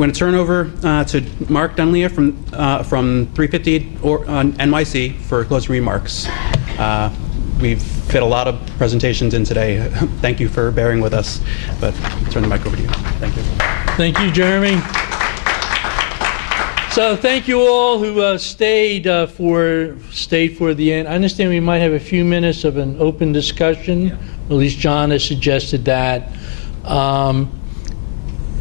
going to turn over to Mark Dunlea from 350 NYC for closing remarks. We've fit a lot of presentations in today. Thank you for bearing with us, but I'll turn the mic over to you. Thank you. Thank you, Jeremy. So thank you all who stayed for the end. I understand we might have a few minutes of an open discussion. Yeah. At least John has suggested that.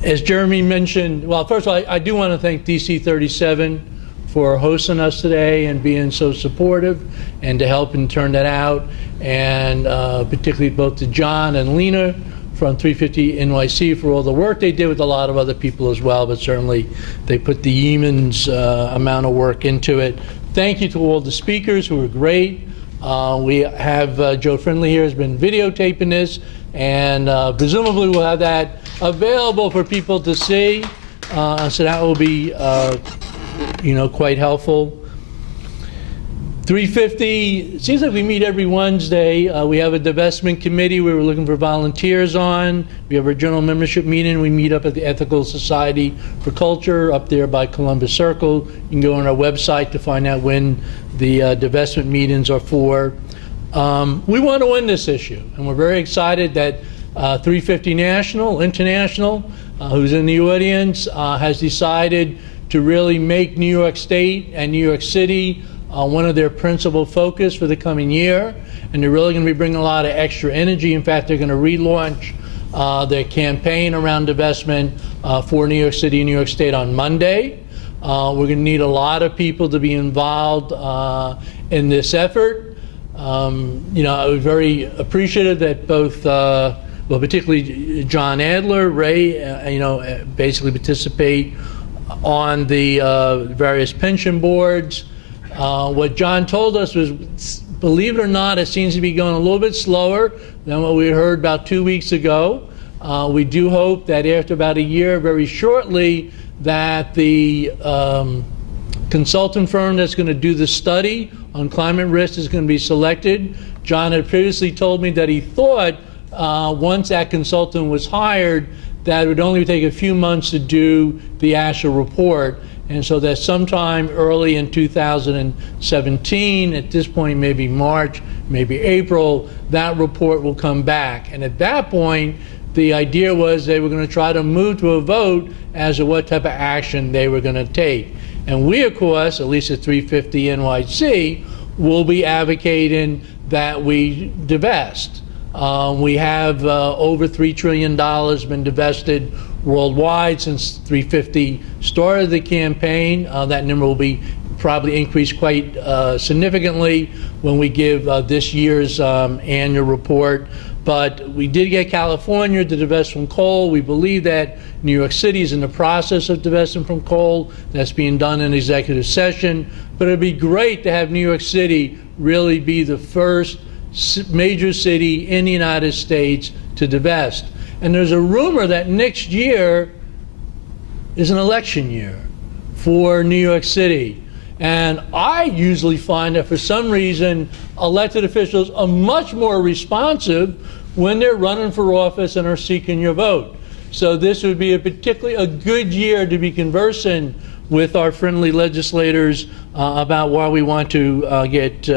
As Jeremy mentioned, well, first of all, I do want to thank DC37 for hosting us today and being so supportive and to help and turn that out, and particularly both to John and Lena from 350 NYC for all the work they did with a lot of other people as well, but certainly they put the immense amount of work into it. Thank you to all the speakers who were great. We have Joe Friendly here has been videotaping this, and presumably we'll have that available for people to see, so that will be quite helpful. 350, it seems like we meet every Wednesday. We have a divestment committee where we're looking for volunteers on. We have our general membership meeting. We meet up at the Ethical Society for Culture up there by Columbus Circle. You can go on our website to find out when the divestment meetings are for. We want to win this issue, and we're very excited that 350 International, who's in the audience, has decided to really make New York State and New York City one of their principal focus for the coming year, and they're really going to be bringing a lot of extra energy. In fact, they're going to relaunch their campaign around divestment for New York City and New York State on Monday. We're going to need a lot of people to be involved in this effort. I was very appreciative that both, particularly John Adler, Ray, basically participate on the various pension boards. What John told us was, believe it or not, it seems to be going a little bit slower than what we heard about 2 weeks ago. We do hope that after about a year, very shortly, that the consultant firm that's going to do the study on climate risk is going to be selected. John had previously told me that he thought once that consultant was hired, that it would only take a few months to do the actual report. And so that sometime early in 2017, at this point maybe March, maybe April, that report will come back. And at that point, the idea was they were going to try to move to a vote as to what type of action they were going to take. And we, of course, at least at 350 NYC, will be advocating that we divest. We have over $3 trillion been divested worldwide since 350 started the campaign. That number will be probably increased quite significantly when we give this year's annual report. But we did get California to divest from coal. We believe that New York City is in the process of divesting from coal. That's being done in executive session. But it'd be great to have New York City really be the first major city in the United States to divest. And there's a rumor that next year is an election year for New York City. And I usually find that for some reason, elected officials are much more responsive when they're running for office and are seeking your vote. So this would be particularly a good year to be conversing with our friendly legislators about why we want to get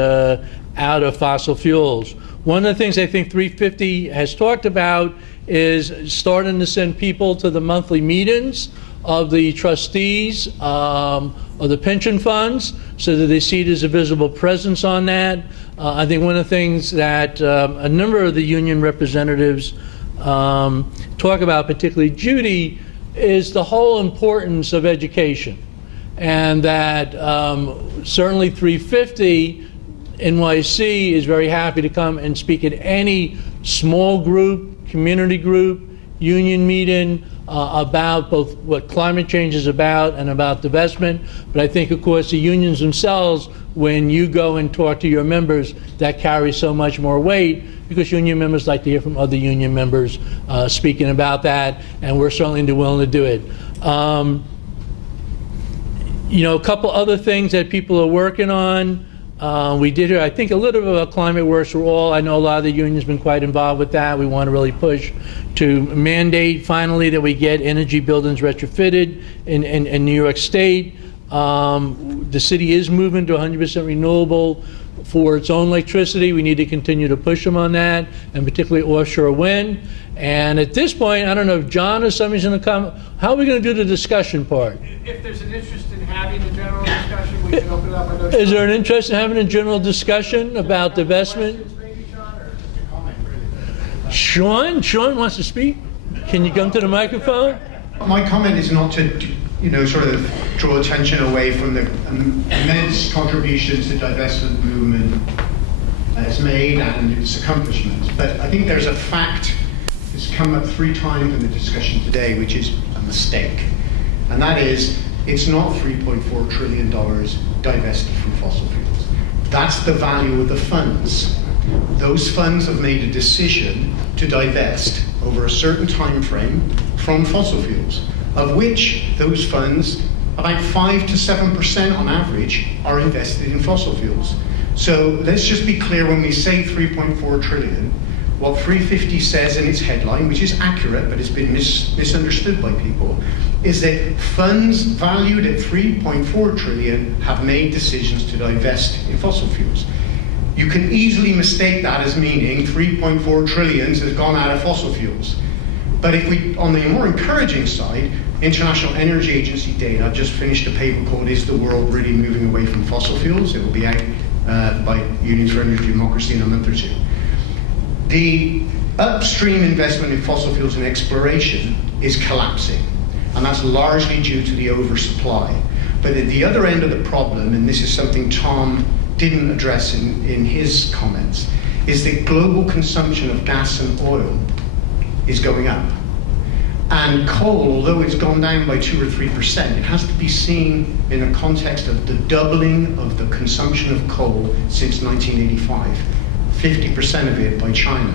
out of fossil fuels. One of the things I think 350 has talked about is starting to send people to the monthly meetings of the trustees of the pension funds so that they see it as a visible presence on that. I think one of the things that a number of the union representatives talk about, particularly Judy, is the whole importance of education. And that certainly 350 NYC is very happy to come and speak at any small group, community group, union meeting about both what climate change is about and about divestment. But I think, of course, the unions themselves, when you go and talk to your members, that carries so much more weight because union members like to hear from other union members speaking about that, and we're certainly willing to do it. A couple other things that people are working on. We did hear, I think, a little bit about climate works for all. I know a lot of the unions been quite involved with that. We want to really push to mandate finally that we get energy buildings retrofitted in New York State. The city is moving to 100% renewable for its own electricity. We need to continue to push them on that, and particularly offshore wind. And at this point, I don't know if John or somebody's going to come. How are we going to do the discussion part? If there's an interest in having a general discussion, we can open it up. I know Is there an interest in having a general discussion about divestment? questions maybe, Sean, or just a comment, really? Sean wants to speak? Can you come to the microphone? My comment is not to, sort of draw attention away from the immense contributions the divestment movement has made and its accomplishments. But I think there's a fact that's come up 3 times in the discussion today, which is a mistake. And that is, it's not $3.4 trillion divested from fossil fuels. That's the value of the funds. Those funds have made a decision to divest over a certain time frame from fossil fuels, of which those funds, about 5 to 7% on average, are invested in fossil fuels. So let's just be clear, when we say 3.4 trillion, what 350 says in its headline, which is accurate but it's been misunderstood by people, is that funds valued at 3.4 trillion have made decisions to divest in fossil fuels. You can easily mistake that as meaning 3.4 trillion has gone out of fossil fuels. But if we, on the more encouraging side, International Energy Agency data just finished a paper called "Is the World Really Moving Away from Fossil Fuels?" It will be out by Unions for Energy Democracy in a month or 2. The upstream investment in fossil fuels and exploration is collapsing, and that's largely due to the oversupply. But at the other end of the problem, and this is something Tom didn't address in his comments, is that global consumption of gas and oil is going up. And coal, although it's gone down by 2 or 3%, it has to be seen in a context of the doubling of the consumption of coal since 1985, 50% of it by China.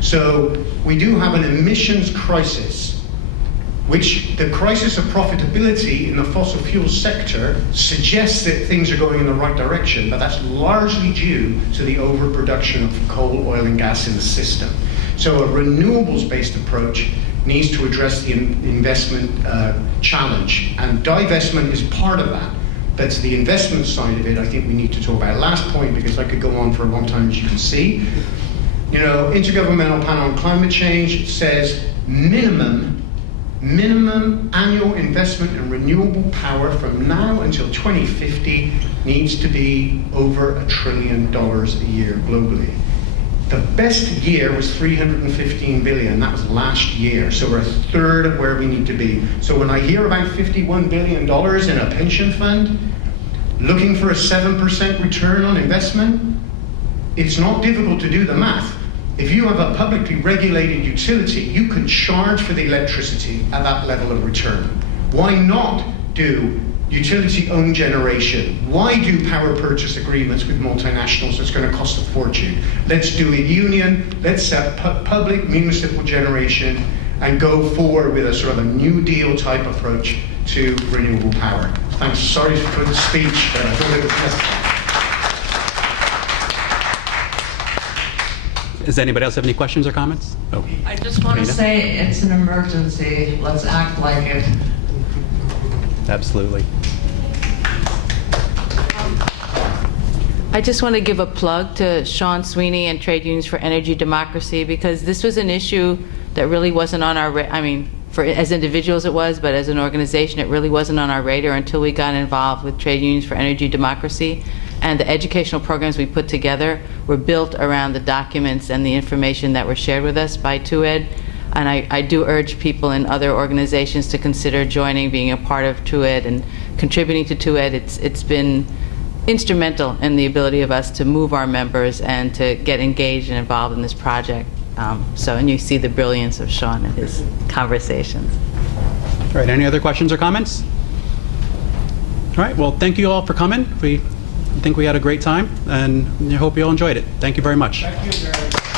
So we do have an emissions crisis, which the crisis of profitability in the fossil fuel sector suggests that things are going in the right direction, but that's largely due to the overproduction of coal, oil, and gas in the system. So a renewables-based approach needs to address the investment challenge, and divestment is part of that. But to the investment side of it, I think we need to talk about. Last point, because I could go on for a long time, as you can see. Intergovernmental Panel on Climate Change says minimum annual investment in renewable power from now until 2050 needs to be over $1 trillion a year globally. The best year was $315 billion. That was last year. So we're a third of where we need to be. So when I hear about $51 billion in a pension fund looking for a 7% return on investment, it's not difficult to do the math. If you have a publicly regulated utility, you can charge for the electricity at that level of return. Why not do utility-owned generation? Why do power purchase agreements with multinationals that's going to cost a fortune? Let's do it union, let's set public municipal generation and go forward with a sort of a New Deal type approach to renewable power. Thanks, sorry for the speech, but I thought it was necessary. Does anybody else have any questions or comments? Oh. I just want to Rita? say it's an emergency. Let's act like it. Absolutely. I just want to give a plug to Sean Sweeney and Trade Unions for Energy Democracy, because this was an issue that really wasn't on our, as individuals it was, but as an organization it really wasn't on our radar until we got involved with Trade Unions for Energy Democracy. And the educational programs we put together were built around the documents and the information that were shared with us by TUED. And I do urge people in other organizations to consider joining, being a part of TUED and contributing to TUED. It's been instrumental in the ability of us to move our members and to get engaged and involved in this project. And you see the brilliance of Sean and his conversations. All right, any other questions or comments? All right, well, thank you all for coming. I think we had a great time, and I hope you all enjoyed it. Thank you very much. Thank you very much.